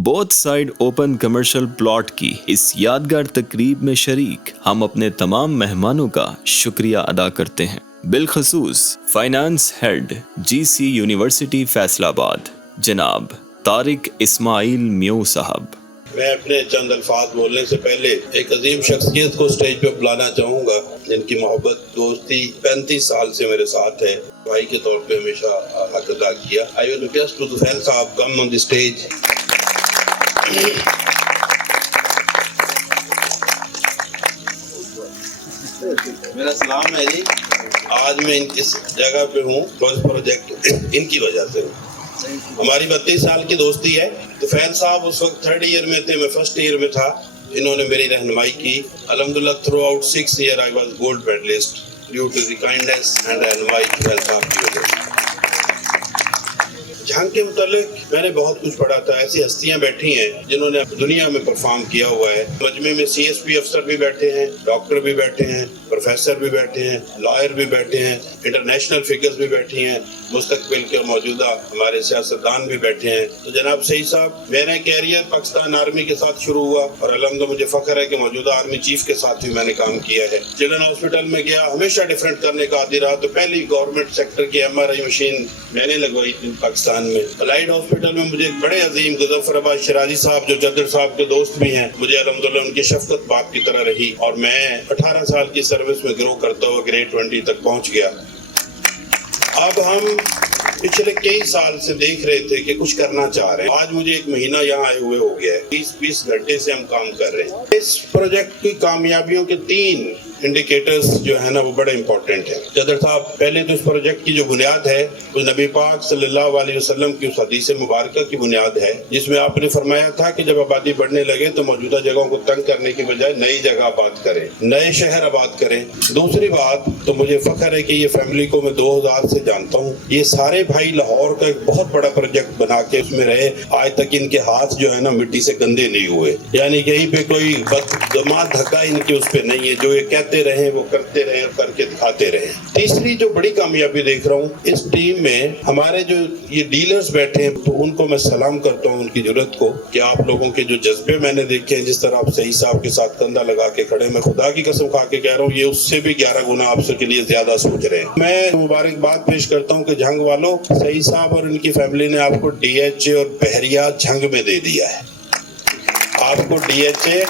Both side open commercial plot की इस यादगार तकरीब में शरीक हम अपने तमाम मेहमानों का शुक्रिया अदा करते हैं, बिलखसूस finance head GC university Faisalabad जनाब तारिक इस्माइल म्यू साहब। मैं अपने चंद अल्फाज बोलने से पहले एक अजीम शख्सियत को स्टेज पे बुलाना चाहूँगा जिनकी मोहब्बत दोस्ती 35 साल से मेरे साथ है, भाई के तौर पे हमेशा हक अदा किया। I will request to Tufail sahib come on the stage. मेरा सलाम है जी। आज मैं इस जगह पे हूँ फर्स्ट प्रोजेक्ट इनकी वजह से। हमारी 32 साल की दोस्ती है। तुफैल साहब उस वक्त 3rd ईयर में थे, मैं 1st ईयर में था। इन्होंने मेरी रहनुमाई की। अल्हम्दुलिल्लाह throughout 6 year I was gold medallist due to the kindness and रहनुमाई तुफैल साहब की वजह से। जंग के मुतालिक मैंने बहुत कुछ पढ़ा था। ऐसी हस्तियां बैठी हैं जिन्होंने दुनिया में परफॉर्म किया हुआ है। मजमे में CSP अफसर भी बैठे हैं, डॉक्टर भी बैठे हैं, प्रोफेसर भी बैठे हैं, लॉयर भी बैठे हैं, इंटरनेशनल फिगर्स भी बैठी हैं, मुस्तकबिल के मौजूदा हमारे सियासतदान भी बैठे हैं। तो जनाब सही साहब, मेरा कैरियर पाकिस्तान आर्मी के साथ शुरू हुआ और अल्हम्दुलिल्लाह मुझे फख्र है कि मौजूदा आर्मी चीफ के साथ भी मैंने काम किया है। चिल्ड्रन हॉस्पिटल में गया, हमेशा डिफरेंट करने का आदी रहा। तो पहली गवर्नमेंट सेक्टर की MRI मशीन मैंने लगवाई थी पाकिस्तान में। अलाइड हॉस्पिटल में मुझे बड़े अजीम मुजफ्फराबाद शिराजी साहब जो जद्दर साहब के दोस्त भी हैं, मुझे अल्हम्दुलिल्लाह उनकी शफकत बाप की तरह रही और मैं 18 साल की सर्विस में ग्रो करता हुआ ग्रेड 20 तक पहुंच गया। अब हम पिछले कई साल से देख रहे थे कि कुछ करना चाह रहे हैं। आज मुझे 1 महीना यहाँ आए हुए हो गया है। 20-20 घंटे से हम काम कर रहे हैं। इस प्रोजेक्ट की कामयाबियों के 3 इंडिकेटर्स जो है ना वो बड़े इंपॉर्टेंट है। जदर साहब, पहले तो इस प्रोजेक्ट की जो बुनियाद है वो नबी पाक सल्लल्लाहु अलैहि वसल्लम की उस हदीस मुबारक की बुनियाद है जिसमें आपने फरमाया था कि जब आबादी बढ़ने लगे तो मौजूदा जगहों को तंग करने की बजाय नई जगह आबाद करें, नए शहर आबाद करें। दूसरी बात तो मुझे फख्र है कि ये फैमिली को मैं 2000 से जानता हूँ। ये सारे भाई लाहौर का एक बहुत बड़ा प्रोजेक्ट बना के उसमें रहे। आज तक इनके हाथ जो है ना मिट्टी से गंदे नहीं हुए, यानी कहीं पे कोई बदमाश धक्का इनके उस पे नहीं है। जो ये कहते रहे वो करते रहे और करके दिखाते रहे। तीसरी जो बड़ी कामयाबी देख रहा हूँ इस टीम में, हमारे जो ये डीलर्स बैठे हैं तो उनको मैं सलाम करता हूँ उनकी जरूरत को कि आप लोगों के जो जज्बे मैंने देखे हैं, जिस तरह आप सही साहब के साथ कंधा लगा के खड़े, मैं खुदा की कसम खा के कह रहा हूँ ये उससे भी 11 गुना आपके लिए ज्यादा सोच रहे हैं। मैं मुबारकबाद पेश करता हूँ कि जंग वालों, सही साहब और उनकी फैमिली ने आपको DHA और बहरिया जंग में दे दिया है। आपको DHA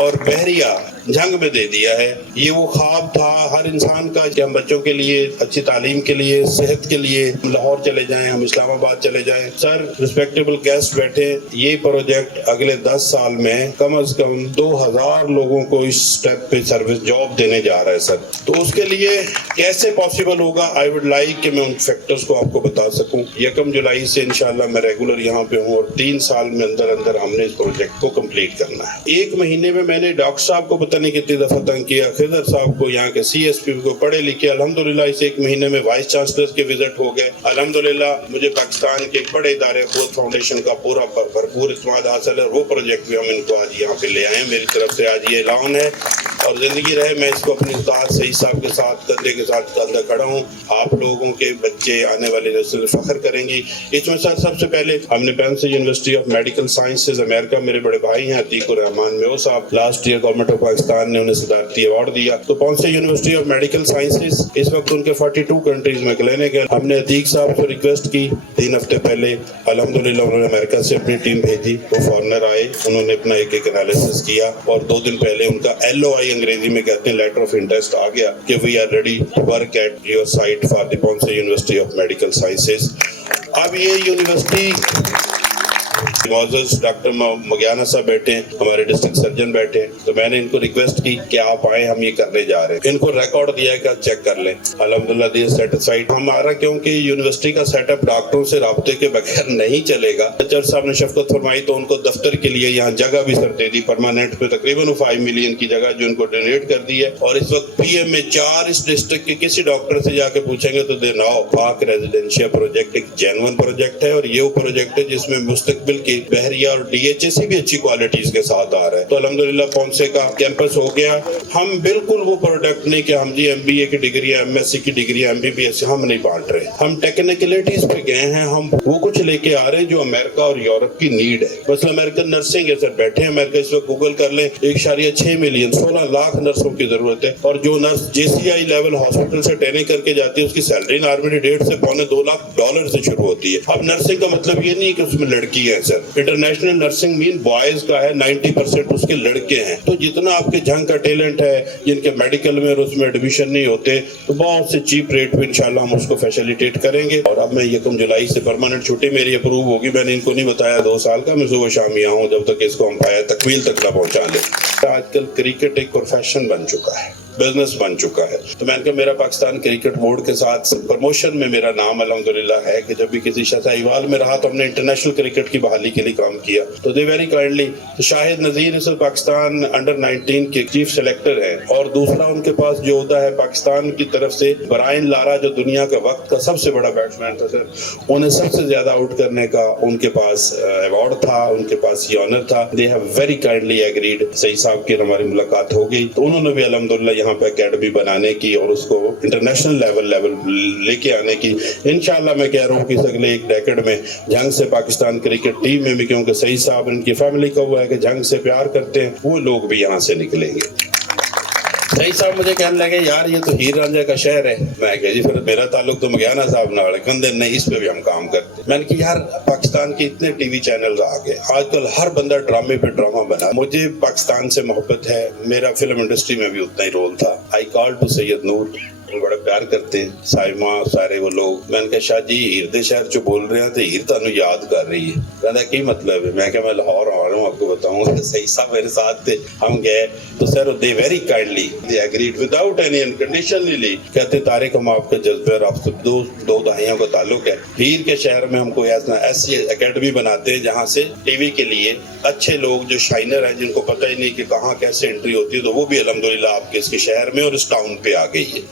और बहरिया जंग में दे दिया है। ये वो ख्वाब था हर इंसान का कि हम बच्चों के लिए, अच्छी तालीम के लिए, सेहत के लिए हम लाहौर चले जाएं, हम इस्लामाबाद चले जाएं। सर, रिस्पेक्टेबल गेस्ट बैठे, ये प्रोजेक्ट अगले 10 साल में कम से कम 2000 लोगों को इस स्टेप पे सर्विस जॉब देने जा रहा है सर। तो उसके लिए कैसे पॉसिबल होगा, आई वुड लाइक कि मैं उन फैक्टर्स को आपको बता सकूं। 1 जुलाई से इंशाल्लाह मैं रेगुलर यहाँ पे हूँ और 3 साल में अंदर अंदर हमने इस प्रोजेक्ट को कम्प्लीट करना है। 1 महीने में मैंने डॉक्टर साहब को पता नहीं कितनी दफा तंग किया, खिदर साहब को, यहाँ के CSP को, पढ़े लिखे। अल्हम्दुलिल्लाह इस 1 महीने में वाइस चांसलर के विजिट हो गए। अल्हम्दुलिल्लाह मुझे पाकिस्तान के एक बड़े इदारे खुद फाउंडेशन का पूरा भरपूर इत्मीनान हासिल है। वो प्रोजेक्ट भी हम इनको आज यहाँ पे ले आए। मेरी तरफ से आज ये ऐलान है और जिंदगी रहे मैं इसको अपनी उस्ताद सही साहब के साथ कंधे के साथ कंधा खड़ा हूँ। आप लोगों के बच्चे, आने वाली नस्ल फख्र करेंगी इसमें। सर, सबसे पहले हमने pencil university of medical sciences America, मेरे बड़े भाई हैं अतीकुर रहमान मेो साहब, last year government of Pakistan ने उन्हें सदारती अवार्ड दिया। तो पॉन्से यूनिवर्सिटी ऑफ मेडिकल साइंसेज इस वक्त उनके 42 कंट्रीज में क्लिनिक है। हमने अतीक साहब से रिक्वेस्ट की 3 हफ्ते पहले, अल्हम्दुलिल्लाह उन्होंने अमेरिका से अपनी टीम भेजी। वो फॉरनर आए, उन्होंने अपना एक एनालिसिस किया और 2 दिन पहले उनका LOI अंग्रेजी में कहते हैं लेटर ऑफ इंटरेस्ट आ गया कि we are ready to work at your site for the पॉन्से यूनिवर्सिटी ऑफ मेडिकल साइंसेज। अब ये यूनिवर्सिटी डॉक्टर मगियाना साहब बैठे हैं, हमारे डिस्ट्रिक्ट सर्जन बैठे हैं। तो मैंने इनको रिक्वेस्ट की कि आप आए, हम ये करने जा रहे हैं। इनको रिकॉर्ड दिया कि चेक कर लें। अल्हम्दुलिल्लाह दे सेटिस्फाइड। हमारा क्योंकि यूनिवर्सिटी का सेटअप डॉक्टरों से राब्ते के बगैर नहीं चलेगा, चर्च साहब ने शफकत फरमाई तो उनको दफ्तर के लिए यहाँ जगह भी सर दे दी परमानेंट पे, तकरीबन 5 मिलियन की जगह जो उनको डोनेट कर दी है। और इस वक्त PM में 4 इस डिस्ट्रिक्ट के किसी डॉक्टर से जाके पूछेंगे तो दे नाउ पाक रेजिडेंशियल प्रोजेक्ट एक जेन्युइन प्रोजेक्ट है और ये वो प्रोजेक्ट है जिसमें मुस्तकबिल के कि बहरिया और DHSC भी अच्छी क्वालिटीज के साथ आ रहा है। तो अल्हम्दुलिल्लाह पौंसे का कैंपस हो गया। हम बिल्कुल वो प्रोडक्ट नहीं कि हम जी MBA की डिग्री, MSc की डिग्री, MBBS हम नहीं बांट रहे। हम टेक्निकलिटीज पे गए हैं, हम वो कुछ लेके आ रहे हैं जो अमेरिका और यूरोप की नीड है। मतलब अमेरिकन नर्सिंग है सर, बैठे हैं अमेरिका, इस वक्त गूगल कर लें, 1.6 मिलियन 16 लाख नर्सों की जरूरत है। और जो नर्स JCI लेवल हॉस्पिटल से ट्रेनिंग करके जाती है उसकी सैलरी नॉर्मली $1.5 से $2.25 लाख से शुरू होती है। अब नर्सिंग का मतलब ये नहीं कि उसमें लड़की है sir, international nursing mean boys का है, 90% उसके लड़के हैं। तो जितना आपके जंग का टैलेंट है, जिनके मेडिकल में और उसमें एडमिशन नहीं होते, तो बहुत से चीप रेट पे इंशाल्लाह हम उसको फैसिलिटेट करेंगे। और अब मैं 1 जुलाई से परमानेंट छुट्टी मेरी अप्रूव होगी। मैंने इनको नहीं बताया 2 साल का, मैं सुबह शाम यहाँ हूँ जब तक इसको अंपायर तकमील तक ना पहुँचा ले। आजकल क्रिकेट एक प्रोफेशन बन चुका है, बिजनेस बन चुका है। तो मैंने कहा मेरा पाकिस्तान क्रिकेट बोर्ड के साथ प्रमोशन में मेरा नाम अल्हम्दुलिल्लाह है कि जब भी किसी शहसाईवाल में रहा तो हमने इंटरनेशनल क्रिकेट की बहाली के लिए काम किया। तो दे वेरी काइंडली, तो शाहिद नजीर इस पाकिस्तान अंडर-19 के चीफ सेलेक्टर हैं। और दूसरा उनके पास जो होता है पाकिस्तान की तरफ से ब्रायन लारा, जो दुनिया का वक्त का सबसे बड़ा बैट्समैन था सर, उन्हें सबसे ज्यादा आउट करने का उनके पास अवार्ड था, उनके पास ये ऑनर था। They have very kindly agreed. सही साहब की हमारी मुलाकात हो गई, तो उन्होंने भी अल्हम्दुलिल्लाह यहाँ पे अकेडमी बनाने की और उसको इंटरनेशनल लेवल लेके आने की। इंशाल्लाह मैं कह रहा हूँ कि अगले 1 डेकेड में जंग से पाकिस्तान क्रिकेट टीम में भी, क्योंकि सही साहब इनकी फैमिली का हुआ है कि जंग से प्यार करते हैं, वो लोग भी यहाँ से निकलेंगे। सही साहब मुझे कहने लगे यार ये तो हीर रांझा का शहर है। मैं कहा जी फिर मेरा ताल्लुक तो मगियाना साहब नाल है। कहते नहीं, इस पे भी हम काम करते। मैंने कहा यार पाकिस्तान के इतने टीवी चैनल्स आ गए, आजकल हर बंदा ड्रामे पे ड्रामा बना। मुझे पाकिस्तान से मोहब्बत है, मेरा फिल्म इंडस्ट्री में भी उतना ही रोल था। आई कॉल टू सैयद नूर, बड़ा प्यार करते हैं, साइमा सारे वो लोग। मैंने कहा शाह जी हीर दे शहर जो बोल रहे हैं तो हीर तानू याद कर रही है। कहता की मतलब है? मैं क्या मैं लाहौर आ रहा हूँ आपको बताऊंगा। सही साहब मेरे साथ थे, हम गए तो sir they very kindly they agreed without any unconditionally. कहते तारिक हम आपके जज्बे और आपसे दो दहाइयों का ताल्लुक है, हीर के शहर में हम कोई ऐसी एकेडमी बनाते हैं जहाँ से टीवी के लिए अच्छे लोग जो शाइनर हैं, जिनको पता ही नहीं कि कहाँ कैसे एंट्री होती है, तो वो भी अल्हम्दुलिल्लाह आपके इसके शहर में और इस टाउन पे आ गई है।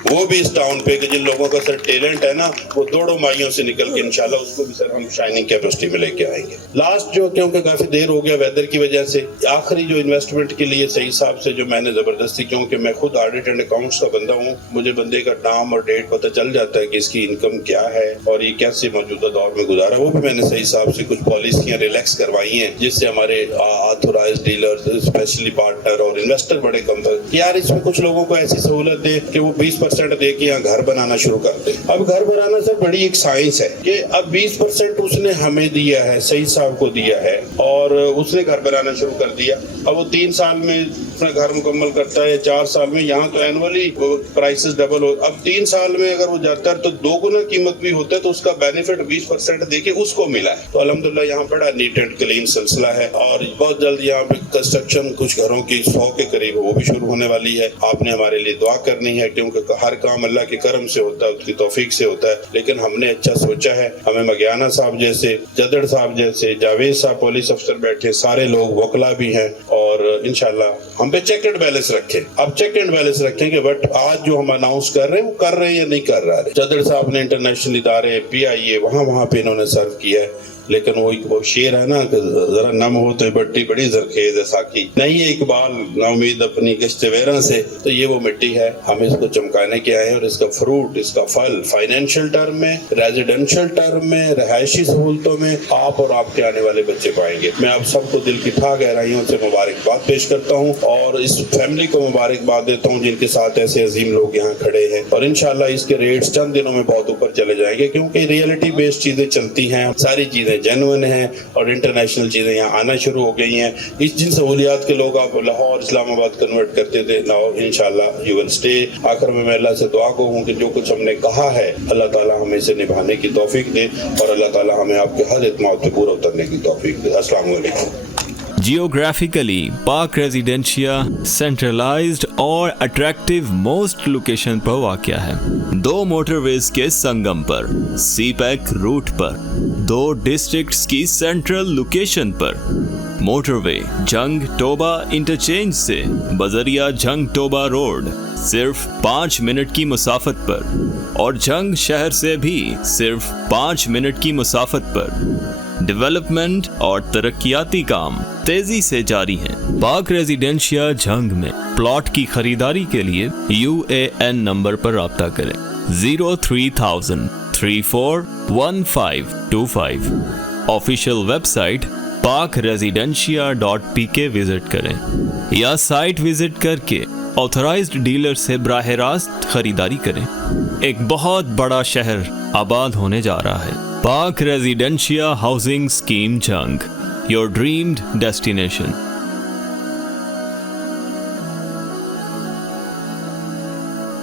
वो भी इस टाउन पे कि जिन लोगों का सर टैलेंट है ना, वो दौड़ो माइयों से निकल के इंशाल्लाह उसको भी सर हम शाइनिंग कैपेसिटी में लेके आएंगे। लास्ट जो क्योंकि काफी देर हो गया वेदर की वजह से, आखिरी जो इन्वेस्टमेंट के लिए सही साहब से जो मैंने जबरदस्ती, क्योंकि मैं खुद ऑडिट एंड अकाउंट्स का बंदा हूँ, मुझे बंदे का नाम और डेट पता चल जाता है कि इसकी इनकम क्या है और ये कैसे मौजूदा दौर में गुजारा। वो भी मैंने सही साहब से कुछ पॉलिसियां रिलैक्स करवाई हैं, जिससे हमारे ऑथोराइज्ड डीलर्स, स्पेशली पार्टनर और इन्वेस्टर बड़े कम थे कि यार इसमें कुछ लोगों को ऐसी सहूलत दे कि वो 20% दे के यहाँ घर बनाना शुरू करते। अब घर बनाना सर बड़ी एक साइंस है कि अब 20% उसने हमें दिया है, सही साहब को दिया है, और उसने घर बनाना शुरू कर दिया। अब वो 3 साल में अपना घर मुकम्मल करता है, 4 साल में, यहाँ तो एनुअली प्राइसेस डबल हो। अब 3 साल में अगर वो जाता है तो 2 गुना कीमत भी होता है, तो उसका बेनिफिट 20% देके उसको मिला है। तो अल्हम्दुलिल्लाह यहाँ बड़ा नीट एंड क्लीन सिलसिला है। और बहुत जल्द यहाँ पे कंस्ट्रक्शन कुछ घरों की 100 के करीब वो भी शुरू होने वाली है। आपने हमारे लिए दुआ करनी है, क्योंकि हर काम अल्लाह के करम से होता है, उसकी तौफीक से होता है। लेकिन हमने अच्छा सोचा है, हमें मगियाना साहब जैसे, जदड़ साहब जैसे, जावेद साहब पुलिस अफसर बैठे, सारे लोग वकला भी हैं, और इंशाल्लाह हम पे चेक एंड बैलेंस रखें। अब चेक एंड बैलेंस रखेंगे, बट आज जो हम अनाउंस कर रहे हैं वो कर रहे हैं या नहीं कर रहा है। जदड़ साहब ने इंटरनेशनल इदारे PIA वहाँ पे इन्होंने सर्व किया है, लेकिन वो शेर है ना कि जरा नम हो तो बट्टी बड़ी जरखेज है साकी, नहीं है इकबाल ना उम्मीद अपनी किश्ते वेरा से। तो ये वो मिट्टी है, हम इसको चमकाने के आए हैं, और इसका फ्रूट, इसका फल फाइनेंशियल टर्म में, रेजिडेंशियल टर्म में, रहायशी सहूलतों में आप और आपके आने वाले बच्चे पाएंगे। मैं आप सबको दिल की ठा गहराइयों से मुबारकबाद पेश करता हूँ, और इस फैमिली को मुबारकबाद देता हूँ जिनके साथ ऐसे अजीम लोग यहाँ खड़े हैं। और इंशाल्लाह इसके रेट्स चंद दिनों में बहुत ऊपर चले जाएंगे, क्योंकि रियलिटी बेस्ड चीजें चलती हैं, सारी चीजें जेन्युइन हैं, और इंटरनेशनल चीजें यहाँ आना शुरू हो गई हैं। इस जिन सहूलियात के लोग आप लाहौर इस्लामाबाद कन्वर्ट करते थे, नाउ इंशाल्लाह यू विल स्टे। आखिर में मैं अल्लाह से दुआ को हूँ कि जो कुछ हमने कहा है अल्लाह ताला हमें इसे निभाने की तौफीक दे, और अल्लाह ताला हमें आपके हर इत्मीनान पे पूरा उतरने की तौफीक दे। अस्सलाम वालेकुम। जियोग्राफिकली पाक रेजिडेंशिया सेंट्रलाइज्ड और अट्रैक्टिव मोस्ट लोकेशन पर वाक़या है, 2 मोटरवेज के संगम पर, CPEC रूट पर, 2 डिस्ट्रिक्ट्स की सेंट्रल लोकेशन पर। मोटरवे जंग टोबा इंटरचेंज से बजरिया जंग टोबा रोड सिर्फ 5 मिनट की मुसाफत पर, और जंग शहर से भी सिर्फ 5 मिनट की मुसाफत पर। डेवलपमेंट और तरक्याती काम तेजी से जारी हैं। पाक रेजिडेंशिया झंग में प्लॉट की खरीदारी के लिए UAN नंबर पर राब्ता करें 03,0341525। ऑफिशियल वेबसाइट parkresidencia.pk विजिट करें या साइट विजिट करके ऑथराइज्ड डीलर से बराह रास्त खरीदारी करें। एक बहुत बड़ा शहर आबाद होने जा रहा है। पाक residencia housing scheme Jhang, your dreamed destination.